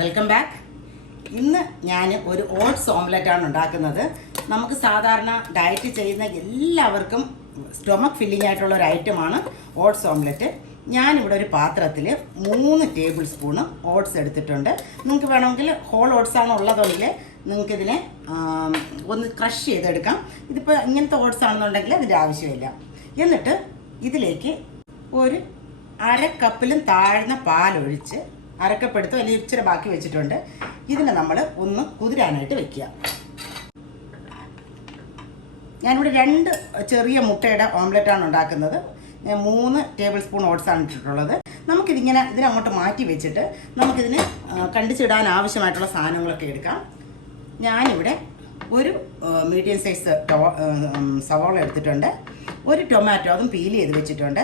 Welcome back. ഇന്ന് ഞാൻ ഒരു ഓട്സ് ഓംലെറ്റാണ് ഉണ്ടാക്കുന്നത്. നമുക്ക് സാധാരണ ഡയറ്റ് ചെയ്യുന്ന എല്ലാവർക്കും സ്റ്റൊമക്ക് ഫില്ലിംഗ് ആയിട്ടുള്ള ഒരു ഐറ്റമാണ് ഓട്സ് ഓംലെറ്റ്. ഞാനിവിടെ ഒരു പാത്രത്തിൽ 3 ടേബിൾ സ്പൂണ് ഓട്സ് എടുത്തിട്ടുണ്ട്. നിങ്ങൾക്ക് വേണമെങ്കിൽ ഹോൾ ഓട്സാണ് ഉള്ളതെങ്കിൽ നിങ്ങൾക്കിതിനെ ഒന്ന് ക്രഷ് ചെയ്തെടുക്കാം. ഇതിപ്പോൾ ഇങ്ങനത്തെ ഓട്സ് ആണെന്നുണ്ടെങ്കിൽ അതിൻ്റെ ആവശ്യമില്ല. എന്നിട്ട് ഇതിലേക്ക് ഒരു 1/2 കപ്പിലും താഴ്ന്ന പാലൊഴിച്ച്, അരക്കപ്പെടുത്ത് വലിയ ഇച്ചിരി ബാക്കി വെച്ചിട്ടുണ്ട്. ഇതിനെ നമ്മൾ ഒന്ന് കുതിരാനായിട്ട് വെക്കുക. ഞാനിവിടെ 2 ചെറിയ മുട്ടയുടെ ഓംലെറ്റാണ് ഉണ്ടാക്കുന്നത്. 3 ടേബിൾ സ്പൂൺ ഓട്സാണ് ഇട്ടിട്ടുള്ളത്. ഇതിനങ്ങോട്ട് മാറ്റി വെച്ചിട്ട് നമുക്കിതിന് കണ്ടിച്ചിടാൻ ആവശ്യമായിട്ടുള്ള സാധനങ്ങളൊക്കെ എടുക്കാം. ഞാനിവിടെ ഒരു മീഡിയം സൈസ് സവാള എടുത്തിട്ടുണ്ട്. ഒരു ടൊമാറ്റോ, അതും പീൽ ചെയ്ത് വെച്ചിട്ടുണ്ട്.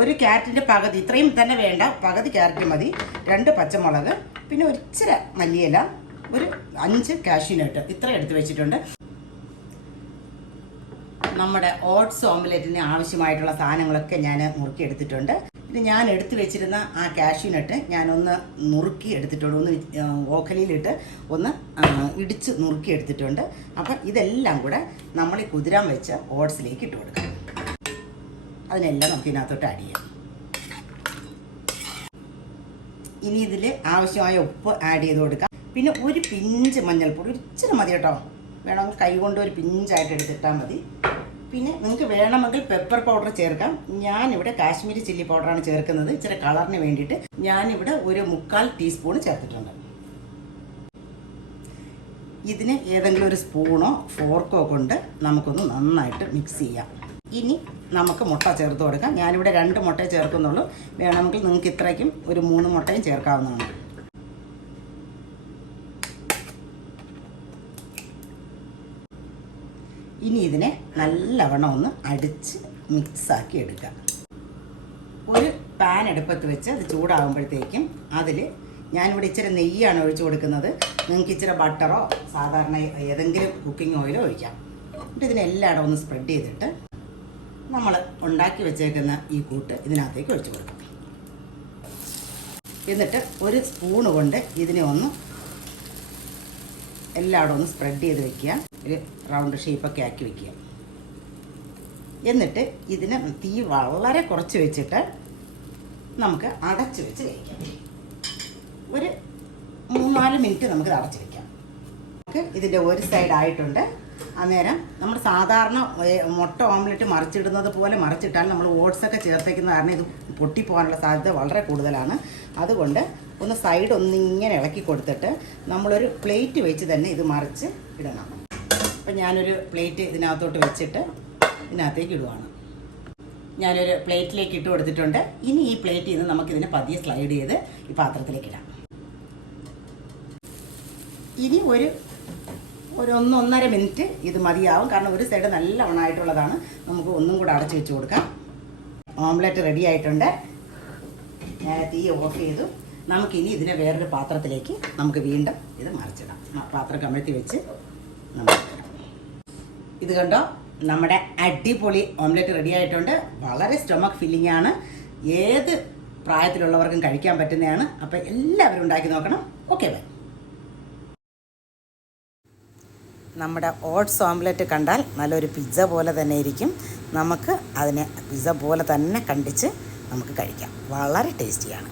ഒരു ക്യാരറ്റിൻ്റെ പകുതി, ഇത്രയും തന്നെ വേണ്ട, പകുതി ക്യാരറ്റ് മതി. 2 പച്ചമുളക്, പിന്നെ ഒരു ഇച്ചിരി മല്ലിയില, ഒരു 5 കാഷ്യൂനട്ട്, ഇത്ര എടുത്ത് വെച്ചിട്ടുണ്ട്. നമ്മുടെ ഓട്സ് ഓംലെറ്റിന് ആവശ്യമായിട്ടുള്ള സാധനങ്ങളൊക്കെ ഞാൻ നുറുക്കിയെടുത്തിട്ടുണ്ട്. ഇത് ഞാൻ എടുത്തു വെച്ചിരുന്ന ആ കാഷ്യൂനട്ട് ഞാനൊന്ന് നുറുക്കി എടുത്തിട്ടുണ്ട്. ഒന്ന് ഓഖലിയിലിട്ട് ഒന്ന് ഇടിച്ച് നുറുക്കി എടുത്തിട്ടുണ്ട്. അപ്പം ഇതെല്ലാം കൂടെ നമ്മൾ ഈ കുതിരാൻ വെച്ച ഓട്സിലേക്ക് ഇട്ട് കൊടുക്കാം. അതിനെല്ലാം നമുക്ക് ഇതിനകത്തോട്ട് ആഡ് ചെയ്യാം. ഇനി ഇതിൽ ആവശ്യമായ ഉപ്പ് ആഡ് ചെയ്ത് കൊടുക്കാം. പിന്നെ ഒരു പിഞ്ച് മഞ്ഞൾപ്പൊടി, ഒരു ഇച്ചിരി മതി കേട്ടോ. വേണമെങ്കിൽ കൈ കൊണ്ട് ഒരു പിഞ്ചായിട്ട് എടുത്തിട്ടാൽ മതി. പിന്നെ നിങ്ങൾക്ക് വേണമെങ്കിൽ പെപ്പർ പൗഡർ ചേർക്കാം. ഞാനിവിടെ കാശ്മീരി ചില്ലി പൗഡറാണ് ചേർക്കുന്നത്, ഇച്ചിരി കളറിന് വേണ്ടിയിട്ട്. ഞാനിവിടെ ഒരു 3/4 ടീസ്പൂൺ ചേർത്തിട്ടുണ്ട്. ഇതിന് ഏതെങ്കിലും ഒരു സ്പൂണോ ഫോർക്കോ കൊണ്ട് നമുക്കൊന്ന് നന്നായിട്ട് മിക്സ് ചെയ്യാം. ഇനി നമുക്ക് മുട്ട ചേർത്ത് കൊടുക്കാം. ഞാനിവിടെ 2 മുട്ട ചേർക്കുന്നുള്ളൂ. വേണമെങ്കിൽ നിങ്ങൾക്ക് ഇത്രയ്ക്കും ഒരു 3 മുട്ടയും ചേർക്കാവുന്നതാണ്. ഇനി ഇതിനെ നല്ലവണ്ണം ഒന്ന് അടിച്ച് മിക്സാക്കി എടുക്കുക. ഒരു പാൻ അടുപ്പത്ത് വെച്ച് അത് ചൂടാകുമ്പോഴത്തേക്കും അതിൽ ഞാനിവിടെ ഇച്ചിരി നെയ്യാണ് ഒഴിച്ചു കൊടുക്കുന്നത്. നിങ്ങൾക്ക് ഇച്ചിരി ബട്ടറോ സാധാരണ ഏതെങ്കിലും കുക്കിംഗ് ഓയിലോ ഒഴിക്കാം. എന്നിട്ട് ഇതിനെല്ലായിടം ഒന്ന് സ്പ്രെഡ് ചെയ്തിട്ട് നമ്മൾ ഉണ്ടാക്കി വെച്ചേക്കുന്ന ഈ കൂട്ട് ഇതിനകത്തേക്ക് ഒഴിച്ചു കൊടുക്കാം. എന്നിട്ട് ഒരു സ്പൂണ് കൊണ്ട് ഇതിനെ ഒന്ന് എല്ലായിടം ഒന്ന് സ്പ്രെഡ് ചെയ്ത് വെക്കുക. ഒരു റൗണ്ട് ഷേപ്പൊക്കെ ആക്കി വെക്കുക. എന്നിട്ട് ഇതിന് തീ വളരെ കുറച്ച് വെച്ചിട്ട് നമുക്ക് അടച്ച് വെച്ച് കഴിക്കാം. ഒരു 3-4 മിനിറ്റ് നമുക്കിത് അടച്ച് വയ്ക്കാം. നമുക്ക് ഇതിൻ്റെ ഒരു സൈഡ് ആയിട്ടുണ്ട്. അന്നേരം നമ്മൾ സാധാരണ മുട്ട ഓംലെറ്റ് മറിച്ചിടുന്നത് പോലെ മറിച്ചിട്ടാൽ നമ്മൾ ഓട്സൊക്കെ ചേർത്തേക്കുന്ന കാരണം ഇത് പൊട്ടിപ്പോകാനുള്ള സാധ്യത വളരെ കൂടുതലാണ്. അതുകൊണ്ട് ഒന്ന് സൈഡ് ഒന്നിങ്ങനെ ഇളക്കി കൊടുത്തിട്ട് നമ്മളൊരു പ്ലേറ്റ് വെച്ച് തന്നെ ഇത് മറിച്ച് ഇടണം. അപ്പം ഞാനൊരു പ്ലേറ്റ് ഇതിനകത്തോട്ട് വെച്ചിട്ട് ഇതിനകത്തേക്ക് ഇടുവാണ്. ഞാനൊരു പ്ലേറ്റിലേക്ക് ഇട്ട് കൊടുത്തിട്ടുണ്ട്. ഇനി ഈ പ്ലേറ്റിൽ നിന്ന് നമുക്കിതിനെ പതിയെ സ്ലൈഡ് ചെയ്ത് ഈ പാത്രത്തിലേക്ക് ഇടാം. ഇനി ഒരു 1-1.5 മിനിറ്റ് ഇത് മതിയാവും. കാരണം ഒരു സൈഡ് നല്ല ഉണായിട്ടുള്ളതാണ്. നമുക്ക് ഒന്നും കൂടെ അടച്ചു വെച്ച് കൊടുക്കാം. ഓംലെറ്റ് റെഡി ആയിട്ടുണ്ട്. ഞാൻ തീ ഓഫ് ചെയ്തു. നമുക്കിനി ഇതിനെ വേറൊരു പാത്രത്തിലേക്ക് നമുക്ക് വീണ്ടും ഇത് മറിച്ചിടാം. പാത്രം കമഴ്ത്തി വെച്ച് നമുക്ക് ഇത് കണ്ടോ, നമ്മുടെ അടിപൊളി ഓംലെറ്റ് റെഡി ആയിട്ടുണ്ട്. വളരെ സ്റ്റൊമക്ക് ഫില്ലിംഗ് ആണ്. ഏത് പ്രായത്തിലുള്ളവർക്കും കഴിക്കാൻ പറ്റുന്നതാണ്. അപ്പോൾ എല്ലാവരും ഉണ്ടാക്കി നോക്കണം. Okay, bye. നമ്മുടെ ഓട്സ് ഓംലെറ്റ് കണ്ടാൽ നല്ലൊരു പിസ്സ പോലെ തന്നെ ഇരിക്കും. നമുക്ക് അതിനെ പിസ്സ പോലെ തന്നെ കണ്ടിച്ച് നമുക്ക് കഴിക്കാം. വളരെ ടേസ്റ്റിയാണ്.